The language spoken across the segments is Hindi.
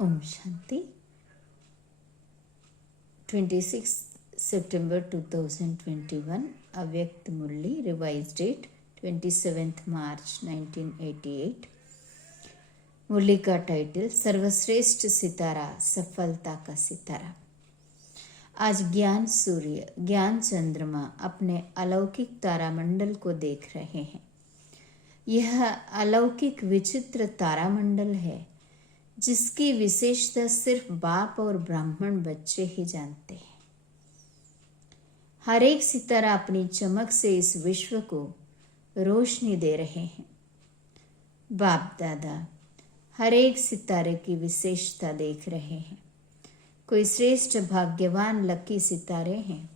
ओम शांति। 26 सितंबर 2021 अव्यक्त मुरली रिवाइज डेट 27 मार्च 1988। मुरली का टाइटल सर्वश्रेष्ठ सितारा, सफलता का सितारा। आज ज्ञान सूर्य, ज्ञान चंद्रमा अपने अलौकिक तारामंडल को देख रहे हैं। यह अलौकिक विचित्र तारामंडल है जिसकी विशेषता सिर्फ बाप और ब्राह्मण बच्चे ही जानते हैं। हर एक सितारा अपनी चमक से इस विश्व को रोशनी दे रहे हैं। बाप दादा हर एक सितारे की विशेषता देख रहे हैं। कोई श्रेष्ठ भाग्यवान लकी सितारे हैं,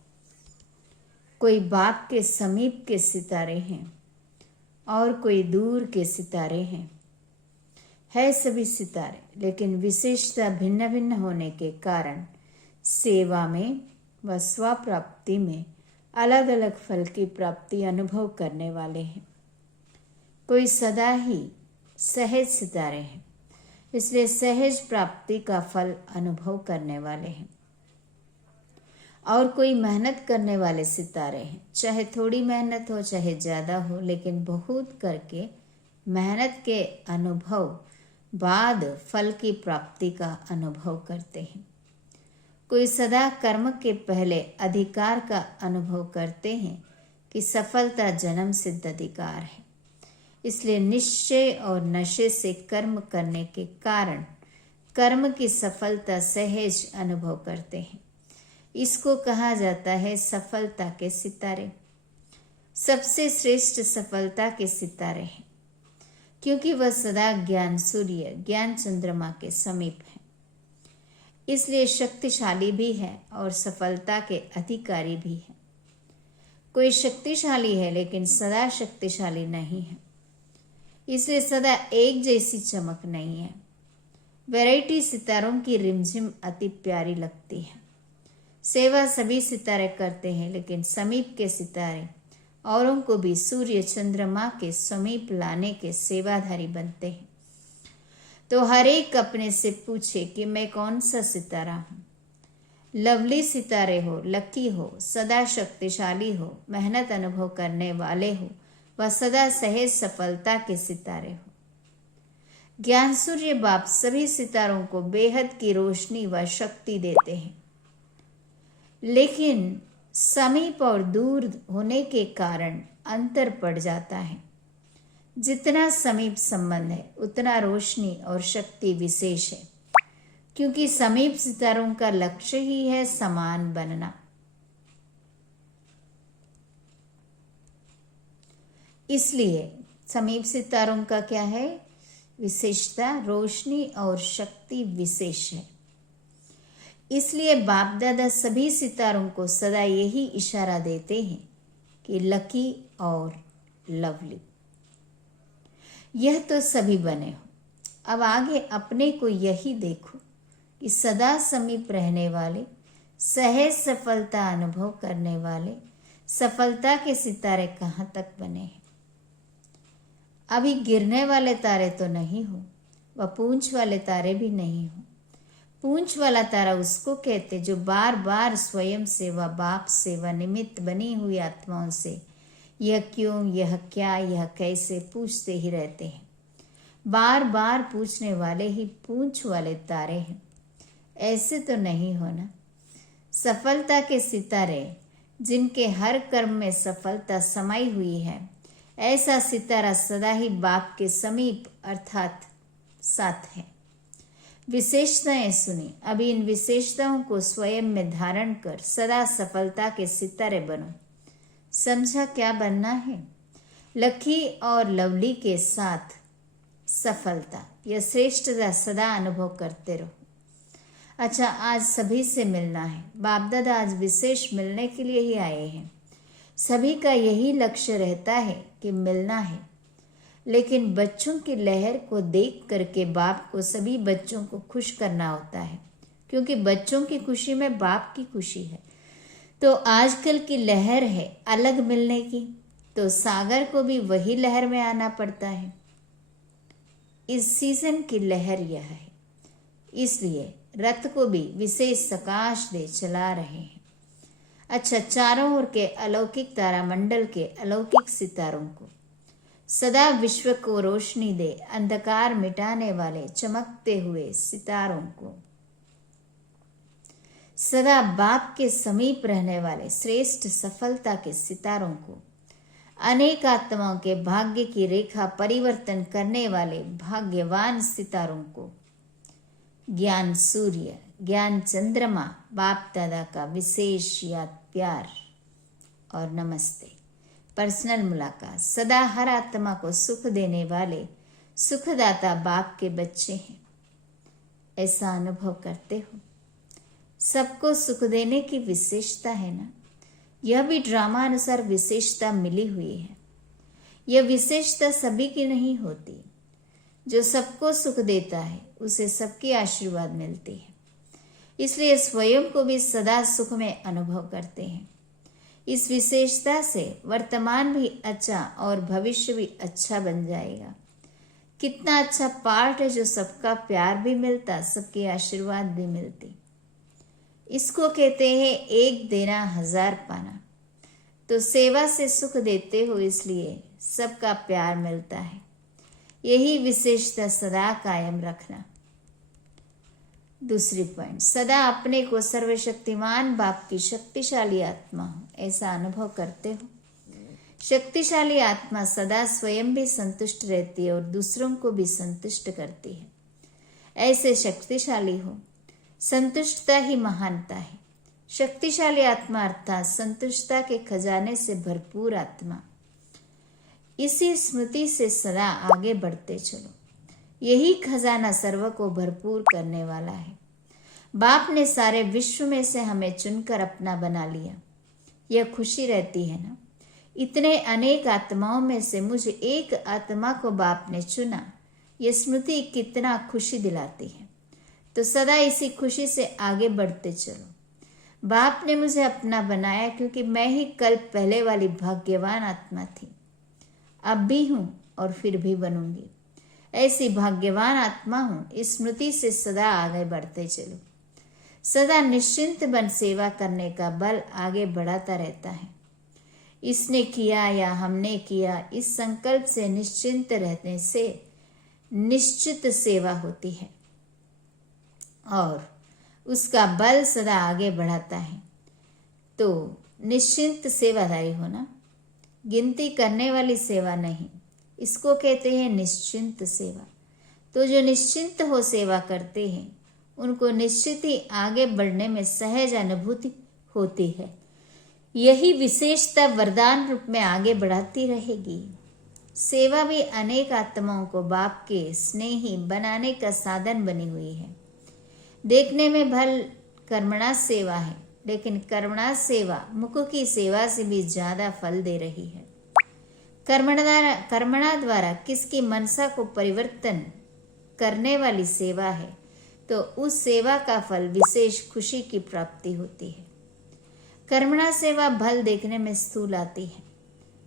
कोई बाप के समीप के सितारे हैं और कोई दूर के सितारे हैं। है सभी सितारे, लेकिन विशेषता भिन्न भिन्न होने के कारण सेवा में व स्वप्राप्ति में अलग अलग फल की प्राप्ति अनुभव करने वाले हैं। कोई सदा ही सहज सितारे हैं, इसलिए सहज प्राप्ति का फल अनुभव करने वाले हैं। और कोई मेहनत करने वाले सितारे हैं, चाहे थोड़ी मेहनत हो चाहे ज़्यादा हो, लेकिन बहुत करके मेहनत के अनुभव बाद फल की प्राप्ति का अनुभव करते हैं। कोई सदा कर्म के पहले अधिकार का अनुभव करते हैं कि सफलता जन्म सिद्ध अधिकार है, इसलिए निश्चय और नशे से कर्म करने के कारण कर्म की सफलता सहज अनुभव करते हैं। इसको कहा जाता है सफलता के सितारे। सबसे श्रेष्ठ सफलता के सितारे हैं, क्योंकि वह सदा ज्ञान सूर्य, ज्ञान चंद्रमा के समीप है, इसलिए शक्तिशाली भी है और सफलता के अधिकारी भी है। कोई शक्तिशाली है लेकिन सदा शक्तिशाली नहीं है, इसलिए सदा एक जैसी चमक नहीं है। वैरायटी सितारों की रिमझिम अति प्यारी लगती है। सेवा सभी सितारे करते हैं, लेकिन समीप के सितारे औरों को भी सूर्य चंद्रमा के समीप लाने के सेवाधारी बनते हैं। तो हर एक अपने से पूछे कि मैं कौन सा सितारा हूँ। लवली सितारे हो, लकी हो, सदा शक्तिशाली हो, मेहनत अनुभव करने वाले हो, व सदा सहज सफलता के सितारे हो। ज्ञान सूर्य बाप सभी सितारों को बेहद की रोशनी व शक्ति देते हैं, लेकिन समीप और दूर होने के कारण अंतर पड़ जाता है। जितना समीप संबंध है उतना रोशनी और शक्ति विशेष है, क्योंकि समीप सितारों का लक्ष्य ही है समान बनना। इसलिए समीप सितारों का क्या है विशेषता? रोशनी और शक्ति विशेष है। इसलिए बाप दादा सभी सितारों को सदा यही इशारा देते हैं कि लकी और लवली। यह तो सभी बने हो। अब आगे अपने को यही देखो कि सदा समीप रहने वाले, सहज सफलता अनुभव करने वाले सफलता के सितारे कहाँ तक बने हैं। अभी गिरने वाले तारे तो नहीं हो, व पूंछ वाले तारे भी नहीं हो। पूंछ वाला तारा उसको कहते जो बार बार स्वयं से व बाप से व निमित्त बनी हुई आत्माओं से यह क्यों, यह क्या, यह कैसे पूछते ही रहते हैं। बार बार पूछने वाले ही पूंछ वाले तारे हैं। ऐसे तो नहीं होना। सफलता के सितारे जिनके हर कर्म में सफलता समाई हुई है, ऐसा सितारा सदा ही बाप के समीप अर्थात साथ है। विशेषताएं सुनी। अभी इन विशेषताओं को स्वयं में धारण कर सदा सफलता के सितारे बनो। समझा क्या बनना है? लकी और लवली के साथ सफलता, यह श्रेष्ठता सदा अनुभव करते रहो। अच्छा, आज सभी से मिलना है। बाप दादा आज विशेष मिलने के लिए ही आए हैं। सभी का यही लक्ष्य रहता है कि मिलना है, लेकिन बच्चों की लहर को देख करके बाप को सभी बच्चों को खुश करना होता है, क्योंकि बच्चों की खुशी में बाप की खुशी है। तो आजकल की लहर है अलग मिलने की, तो सागर को भी वही लहर में आना पड़ता है। इस सीजन की लहर यह है इसलिए रथ को भी विशेष सकाश दे चला रहे हैं। अच्छा, चारों ओर के अलौकिक तारामंडल के अलौकिक सितारों को सदा विश्व को रोशनी दे, अंधकार मिटाने वाले चमकते हुए सितारों को सदा बाप के समीप रहने वाले श्रेष्ठ सफलता के सितारों को, अनेक आत्माओं के भाग्य की रेखा परिवर्तन करने वाले भाग्यवान सितारों को, ज्ञान सूर्य, ज्ञान चंद्रमा, बाप दादा का विशेष याद, प्यार और नमस्ते। पर्सनल मुलाकात। सदा हर आत्मा को सुख देने वाले सुखदाता बाप के बच्चे हैं, ऐसा अनुभव करते हो। सबको सुख देने की विशेषता है ना, यह भी ड्रामा अनुसार विशेषता मिली हुई है। यह विशेषता सभी की नहीं होती। जो सबको सुख देता है उसे सबकी आशीर्वाद मिलती है, इसलिए स्वयं को भी सदा सुख में अनुभव करते हैं। इस विशेषता से वर्तमान भी अच्छा और भविष्य भी अच्छा बन जाएगा। कितना अच्छा पार्ट है जो सबका प्यार भी मिलता, सबके आशीर्वाद भी मिलती। इसको कहते हैं एक देना हजार पाना। तो सेवा से सुख देते हो, इसलिए सबका प्यार मिलता है। यही विशेषता सदा कायम रखना। दूसरी पॉइंट, सदा अपने को सर्वशक्तिमान बाप की शक्तिशाली आत्मा हो, ऐसा अनुभव करते हो। शक्तिशाली आत्मा सदा स्वयं भी संतुष्ट रहती है और दूसरों को भी संतुष्ट करती है। ऐसे शक्तिशाली हो। संतुष्टता ही महानता है। शक्तिशाली आत्मा अर्थात संतुष्टता के खजाने से भरपूर आत्मा। इसी स्मृति से सदा आगे बढ़ते चलो। यही खजाना सर्व को भरपूर करने वाला है। बाप ने सारे विश्व में से हमें चुनकर अपना बना लिया। यह खुशी रहती है ना। इतने अनेक आत्माओं में से मुझे एक आत्मा को बाप ने चुना। यह स्मृति कितना खुशी दिलाती है। तो सदा इसी खुशी से आगे बढ़ते चलो। बाप ने मुझे अपना बनाया क्योंकि मैं ही कल पहले वाली भाग्यवान आत्मा थी। अब भी हूँ और फिर भी बनूंगी। ऐसी भाग्यवान आत्मा हूँ। इस स्मृति से सदा आगे बढ़ते चलो। सदा निश्चिंत बन सेवा करने का बल आगे बढ़ाता रहता है। इसने किया या हमने किया, इस संकल्प से निश्चिंत रहने से निश्चित सेवा होती है और उसका बल सदा आगे बढ़ाता है। तो निश्चिंत सेवादारी होना, गिनती करने वाली सेवा नहीं, इसको कहते हैं निश्चिंत सेवा। तो जो निश्चिंत हो सेवा करते हैं उनको निश्चित ही आगे बढ़ने में सहज अनुभूति होती है। यही विशेषता वरदान रूप में आगे बढ़ाती रहेगी। सेवा भी अनेक आत्माओं को बाप के स्नेही बनाने का साधन बनी हुई है। देखने में भल कर्मणा सेवा है, लेकिन कर्मणा सेवा मुख की सेवा से भी ज्यादा फल दे रही है। कर्मणा द्वारा किसकी मनसा को परिवर्तन करने वाली सेवा है, तो उस सेवा का फल विशेष खुशी की प्राप्ति होती है। कर्मणा सेवा भल देखने में स्थूल आती है,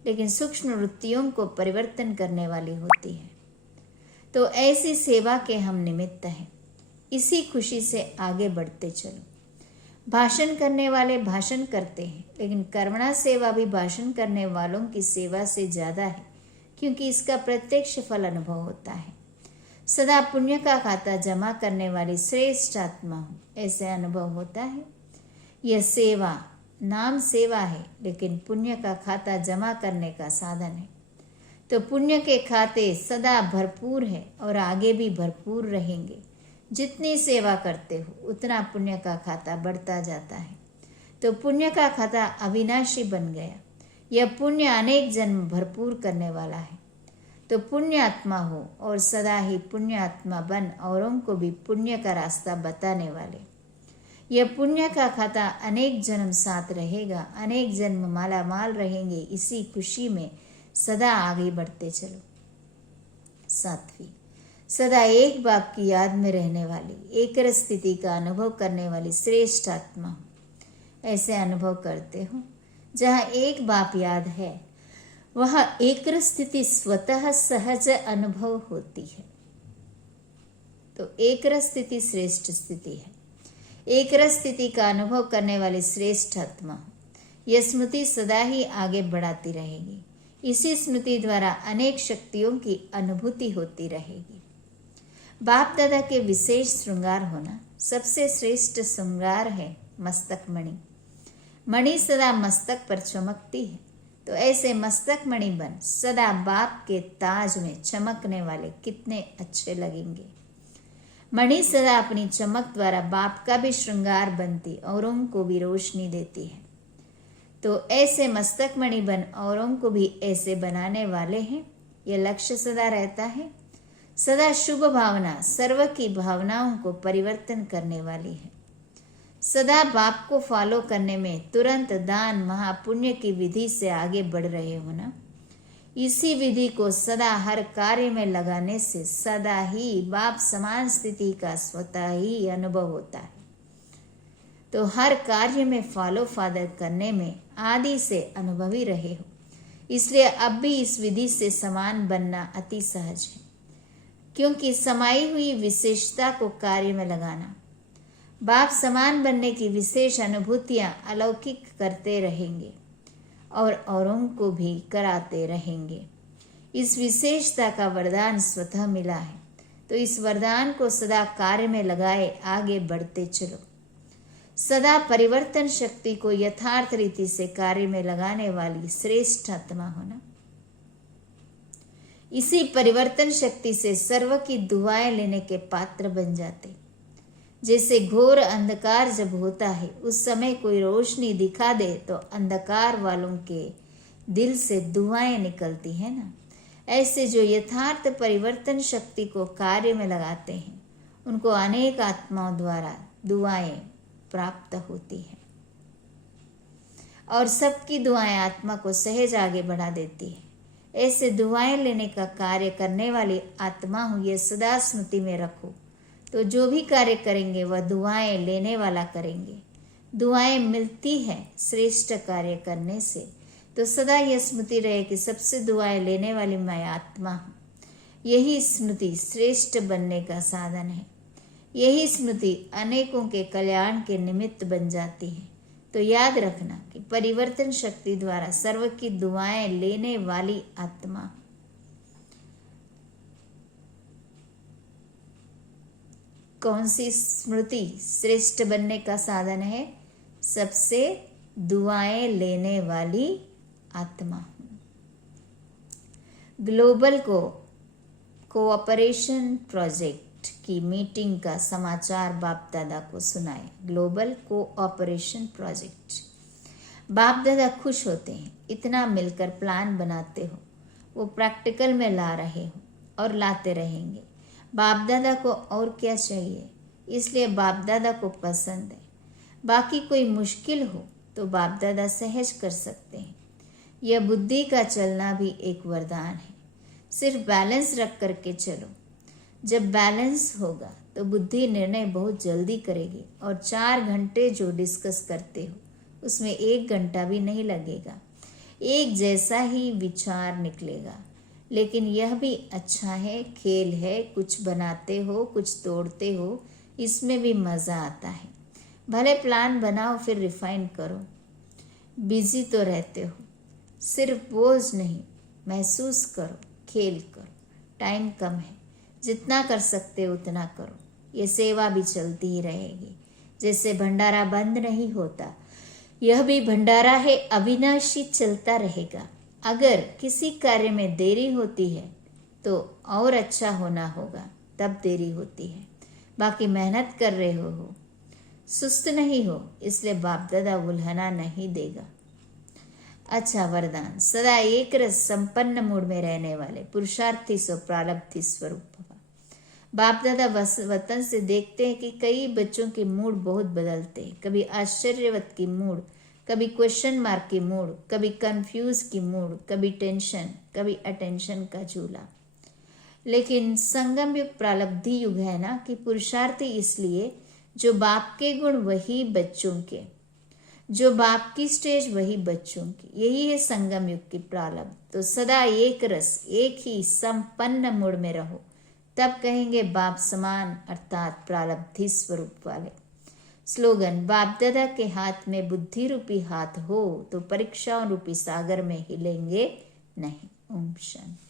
लेकिन सूक्ष्म वृत्तियों को परिवर्तन करने वाली होती है। तो ऐसी सेवा के हम निमित्त हैं। इसी खुशी से आगे बढ़ते चलो। भाषण करने वाले भाषण करते हैं, लेकिन कर्मणा सेवा भी भाषण करने वालों की सेवा से ज़्यादा है, क्योंकि इसका प्रत्यक्ष फल अनुभव होता है। सदा पुण्य का खाता जमा करने वाली श्रेष्ठ आत्मा हूँ, ऐसे अनुभव होता है। यह सेवा नाम सेवा है, लेकिन पुण्य का खाता जमा करने का साधन है। तो पुण्य के खाते सदा भरपूर है और आगे भी भरपूर रहेंगे। जितनी सेवा करते हो उतना पुण्य का खाता बढ़ता जाता है। तो पुण्य का खाता अविनाशी बन गया। यह पुण्य अनेक जन्म भरपूर करने वाला है। तो पुण्य आत्मा हो और सदा ही पुण्य आत्मा बन औरों को भी पुण्य का रास्ता बताने वाले। यह पुण्य का खाता अनेक जन्म साथ रहेगा, अनेक जन्म माला माल रहेंगे। इसी खुशी में सदा आगे बढ़ते चलो। सातवीं, सदा एक बाप की याद में रहने वाली, एक स्थिति का अनुभव करने वाली श्रेष्ठ आत्मा हो। ऐसे अनुभव करते हो। जहाँ एक बाप याद है वहाँ एक स्थिति स्वतः सहज अनुभव होती है। तो एक रस स्थिति श्रेष्ठ स्थिति है। एक रस स्थिति का अनुभव करने वाली श्रेष्ठ आत्मा यह स्मृति सदा ही आगे बढ़ाती रहेगी। इसी स्मृति द्वारा अनेक शक्तियों की अनुभूति होती रहेगी। बाप दादा के विशेष श्रृंगार होना सबसे श्रेष्ठ श्रृंगार है मस्तक मणि। मणि सदा मस्तक पर चमकती है, तो ऐसे मस्तक मणि बन सदा बाप के ताज में चमकने वाले कितने अच्छे लगेंगे। मणि सदा अपनी चमक द्वारा बाप का भी श्रृंगार बनती औरों को भी रोशनी देती है, तो ऐसे मस्तक मणि बन औरों को भी ऐसे बनाने वाले हैं। यह लक्ष्य सदा रहता है। सदा शुभ भावना सर्व की भावनाओं को परिवर्तन करने वाली है। सदा बाप को फॉलो करने में तुरंत दान महापुण्य की विधि से आगे बढ़ रहे हो ना। इसी विधि को सदा हर कार्य में लगाने से सदा ही बाप समान स्थिति का स्वतः ही अनुभव होता है। तो हर कार्य में फॉलो फादर करने में आदि से अनुभवी रहे हो, इसलिए अब भी इस विधि से समान बनना अति सहज है, क्योंकि समाई हुई विशेषता को कार्य में लगाना बाप समान बनने की विशेष अनुभूतियां अलौकिक करते रहेंगे और औरों को भी कराते रहेंगे। इस विशेषता का वरदान स्वतः मिला है, तो इस वरदान को सदा कार्य में लगाए आगे बढ़ते चलो। सदा परिवर्तन शक्ति को यथार्थ रीति से कार्य में लगाने वाली श्रेष्ठ आत्मा होना। इसी परिवर्तन शक्ति से सर्व की दुआएं लेने के पात्र बन जाते। जैसे घोर अंधकार जब होता है उस समय कोई रोशनी दिखा दे तो अंधकार वालों के दिल से दुआएं निकलती है ना। ऐसे जो यथार्थ परिवर्तन शक्ति को कार्य में लगाते हैं उनको अनेक आत्माओं द्वारा दुआएं प्राप्त होती है और सबकी दुआएं आत्मा को सहज आगे बढ़ा देती है। ऐसे दुआएं लेने का कार्य करने वाली आत्मा हूँ, ये सदा स्मृति में रखो। तो जो भी कार्य करेंगे वह दुआएं लेने वाला करेंगे। दुआएं मिलती है श्रेष्ठ कार्य करने से, तो सदा यह स्मृति रहे कि सबसे दुआएं लेने वाली मैं आत्मा हूँ। यही स्मृति श्रेष्ठ बनने का साधन है। यही स्मृति अनेकों के कल्याण के निमित्त बन जाती है। तो याद रखना कि परिवर्तन शक्ति द्वारा सर्व की दुआएं लेने वाली आत्मा कौन सी स्मृति श्रेष्ठ बनने का साधन है? सबसे दुआएं लेने वाली आत्मा। ग्लोबल कोऑपरेशन प्रोजेक्ट की मीटिंग का समाचार बाप दादा को सुनाए। Global cooperation project. बाप दादा खुश होते हैं, इतना मिलकर प्लान बनाते हो, वो प्रैक्टिकल में ला रहे हो और लाते रहेंगे। बाप दादा को और क्या चाहिए, इसलिए बाप दादा को पसंद है। बाकी कोई मुश्किल हो तो बाप दादा सहज कर सकते हैं। यह बुद्धि का चलना भी एक वरदान है। सिर्फ बैलेंस रख करके चलो। जब बैलेंस होगा तो बुद्धि निर्णय बहुत जल्दी करेगी और 4 घंटे जो डिस्कस करते हो उसमें 1 घंटा भी नहीं लगेगा। एक जैसा ही विचार निकलेगा। लेकिन यह भी अच्छा है, खेल है, कुछ बनाते हो, कुछ तोड़ते हो, इसमें भी मज़ा आता है। भले प्लान बनाओ फिर रिफाइन करो। बिजी तो रहते हो, सिर्फ बोझ नहीं, महसूस करो, खेल करो। टाइम कम है, जितना कर सकते हो उतना करो। ये सेवा भी चलती ही रहेगी। जैसे भंडारा बंद नहीं होता, यह भी भंडारा है, अविनाशी चलता रहेगा। अगर किसी कार्य में देरी होती है तो और अच्छा होना होगा, तब देरी होती है। बाकी मेहनत कर रहे हो, सुस्त नहीं हो, इसलिए बाप दादा उल्हना नहीं देगा। अच्छा वरदान। सदा एक रस संपन्न मूड में रहने वाले पुरुषार्थी सो प्रारब्धि स्वरूप भवा। बाप दादा वतन से देखते हैं कि कई बच्चों के मूड बहुत बदलते हैं। कभी आश्चर्यवत की मूड, कभी क्वेश्चन मार्क की मूड, कभी कंफ्यूज की मूड, कभी टेंशन, कभी अटेंशन का झूला। लेकिन संगम युग प्रारब्धि युग है ना, कि पुरुषार्थी इसलिए जो बाप के गुण वही बच्चों के, जो बाप की स्टेज वही बच्चों की। यही है संगम युग की प्रारब्ध। तो सदा एक रस, एक ही संपन्न मूड में रहो, तब कहेंगे बाप समान अर्थात प्रारब्धि स्वरूप वाले। स्लोगन, बाप दादा के हाथ में बुद्धि रूपी हाथ हो तो परीक्षाओं रूपी सागर में हिलेंगे नहीं। ओम शांति।